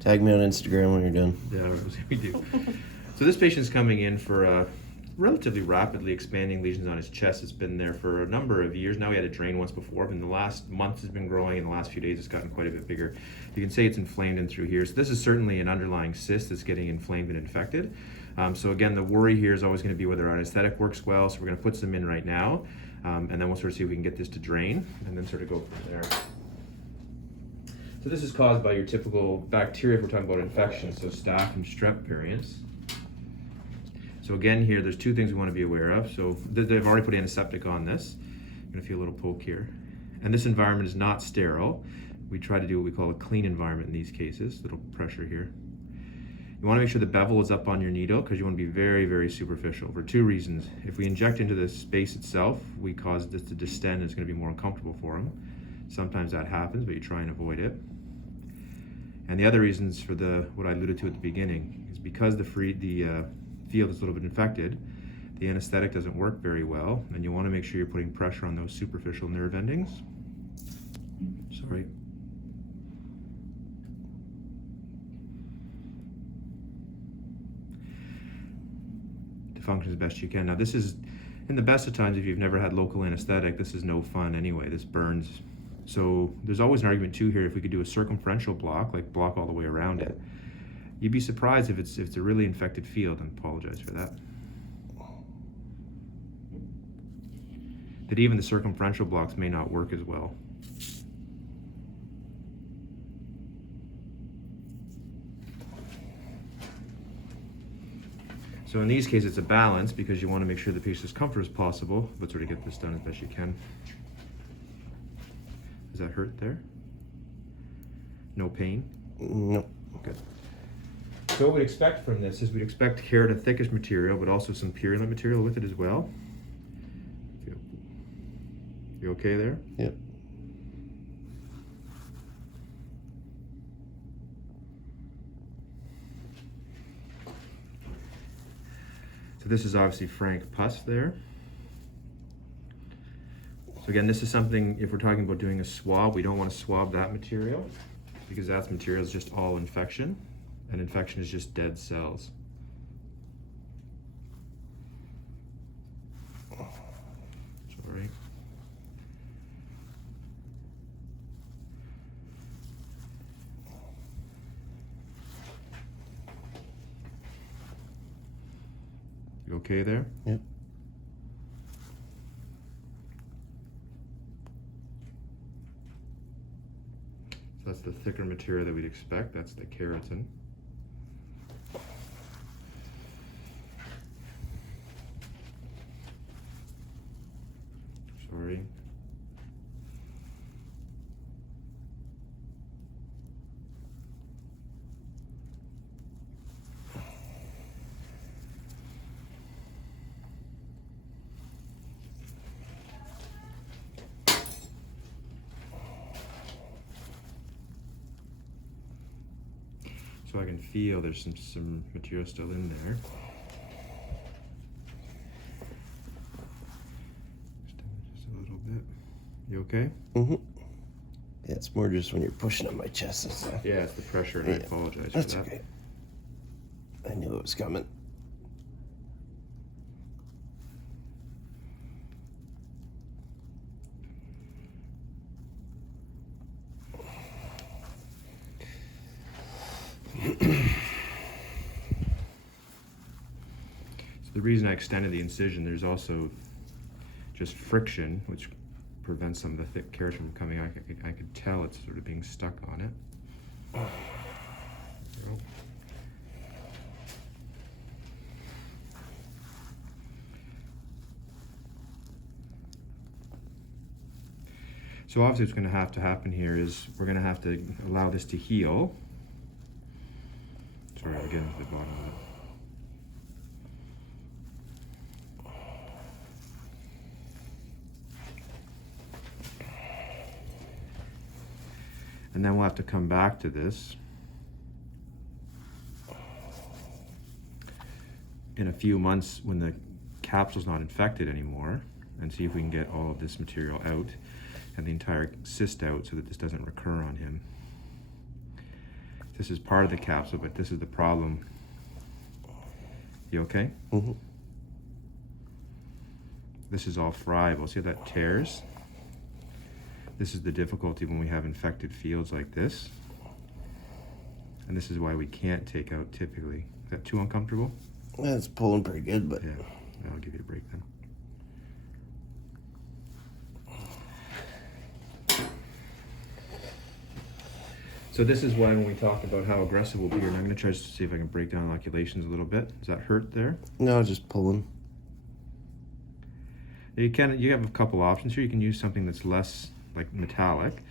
Tag me on Instagram when you're done. Yeah, we do. So this patient's coming in for relatively rapidly expanding lesions on his chest. It's been there for a number of years now. We had a drain once before, but in the last month it's been growing. In the last few days it's gotten quite a bit bigger. You can say it's inflamed in through here. So this is certainly an underlying cyst that's getting inflamed and infected. So again, the worry here is always going to be whether our anesthetic works well. So we're going to put some in right now, and then we'll sort of see if we can get this to drain, and then sort of go from there. So this is caused by your typical bacteria if we're talking about infection, so staph and strep variants. So again here, there's two things we want to be aware of. So they've already put antiseptic on this. You're going to feel a little poke here. And this environment is not sterile. We try to do what we call a clean environment in these cases. Little pressure here. You want to make sure the bevel is up on your needle because you want to be very, very superficial for two reasons. If we inject into the space itself, we cause this to distend and it's going to be more uncomfortable for them. Sometimes that happens, but you try and avoid it. And the other reasons for what I alluded to at the beginning is because the field is a little bit infected, the anesthetic doesn't work very well, and you want to make sure you're putting pressure on those superficial nerve endings. Sorry. To function as best you can. Now this is, in the best of times, if you've never had local anesthetic, this is no fun anyway. This burns. So there's always an argument too here, if we could do a circumferential block, like block all the way around it. You'd be surprised if it's a really infected field, and apologize for that. That even the circumferential blocks may not work as well. So in these cases, it's a balance because you want to make sure the patient's as comfortable as possible, but sort of get this done as best you can. Does that hurt there? No pain? No. Good. So what we'd expect from this is we'd expect keratin thickish material, but also some purulent material with it as well. You okay there? Yep. So this is obviously frank pus there. So again, this is something, if we're talking about doing a swab, we don't want to swab that material because that material is just all infection, and infection is just dead cells. Sorry. You okay there? Yep. So that's the thicker material that we'd expect. That's the keratin. Sorry. So I can feel there's some material still in there. Just a little bit. You okay? Mm-hmm. Yeah, it's more just when you're pushing on my chest and stuff. Yeah, it's the pressure, and I apologize for that. That's okay. I knew it was coming. So the reason I extended the incision, there's also just friction, which prevents some of the thick keratin from coming. I could tell it's sort of being stuck on it. There we go. So obviously what's going to have to happen here is we're going to have to allow this to heal. Sorry, I'll get into the bottom of it. And then we'll have to come back to this in a few months when the capsule's not infected anymore and see if we can get all of this material out and the entire cyst out so that this doesn't recur on him. This is part of the capsule, but this is the problem. You okay? Mm-hmm. This is all friable. See how that tears? This is the difficulty when we have infected fields like this. And this is why we can't take out typically. Is that too uncomfortable? Yeah, it's pulling pretty good, but Yeah, I'll give you a break then. So this is why when we talk about how aggressive we'll be here, and I'm going to try to see if I can break down loculations a little bit. Does that hurt there? no, just pulling. You have a couple options here. You can use something that's less like metallic.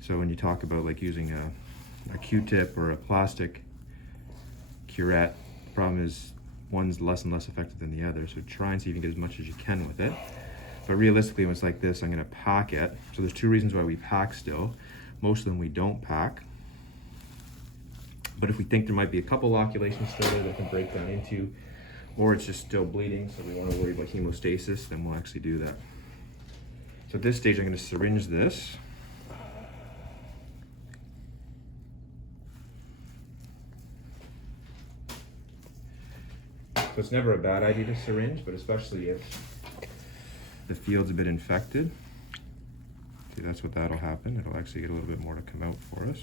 So when you talk about like using a Q-tip or a plastic curette, the problem is one's less and less effective than the other. So try and see if you can get as much as you can with it. But realistically, when it's like this, I'm going to pack it. So there's two reasons why we pack still. Most of them we don't pack. But if we think there might be a couple loculations still there that can break down into, or it's just still bleeding, so we want to worry about hemostasis, then we'll actually do that. So at this stage, I'm going to syringe this. So it's never a bad idea to syringe, but especially if the field's a bit infected. See, that's what that'll happen. It'll actually get a little bit more to come out for us.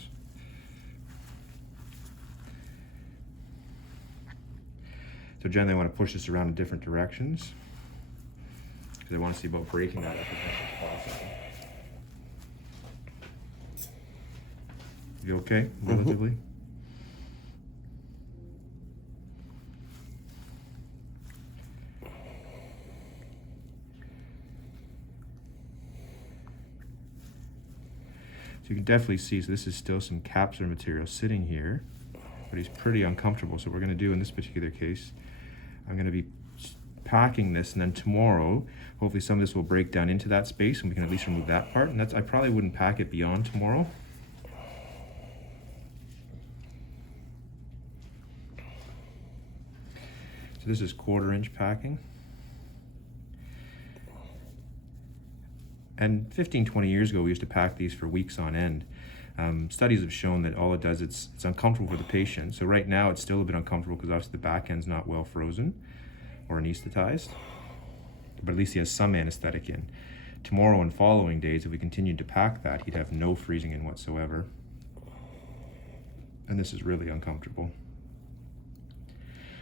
So generally I want to push this around in different directions because I want to see about breaking that up as much as possible. You okay, relatively? So you can definitely see, so this is still some capsular material sitting here, but he's pretty uncomfortable. So what we're going to do in this particular case, I'm going to be packing this, and then tomorrow, hopefully some of this will break down into that space and we can at least remove that part. And I probably wouldn't pack it beyond tomorrow. So this is 1/4 inch packing. And 15, 20 years ago, we used to pack these for weeks on end. Studies have shown that all it does, it's uncomfortable for the patient. So right now it's still a bit uncomfortable because obviously the back end's not well frozen or anesthetized, but at least he has some anesthetic in. Tomorrow and following days, if we continued to pack that, he'd have no freezing in whatsoever. And this is really uncomfortable.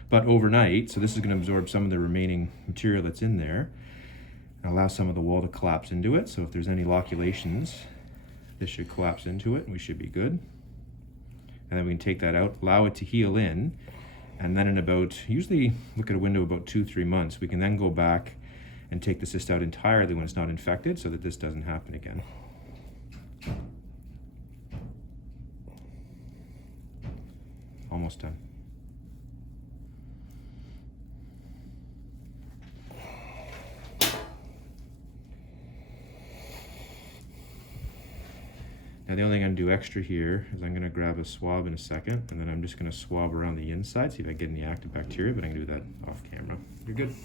But overnight, so this is going to absorb some of the remaining material that's in there and allow some of the wall to collapse into it. So if there's any loculations, this should collapse into it and we should be good. And then we can take that out, allow it to heal in, and then in about, usually look at a window about 2-3 months, we can then go back and take the cyst out entirely when it's not infected so that this doesn't happen again. Almost done. Now the only thing I'm gonna do extra here is I'm gonna grab a swab in a second, and then I'm just gonna swab around the inside, see if I get any active bacteria, but I'm gonna do that off camera. You're good.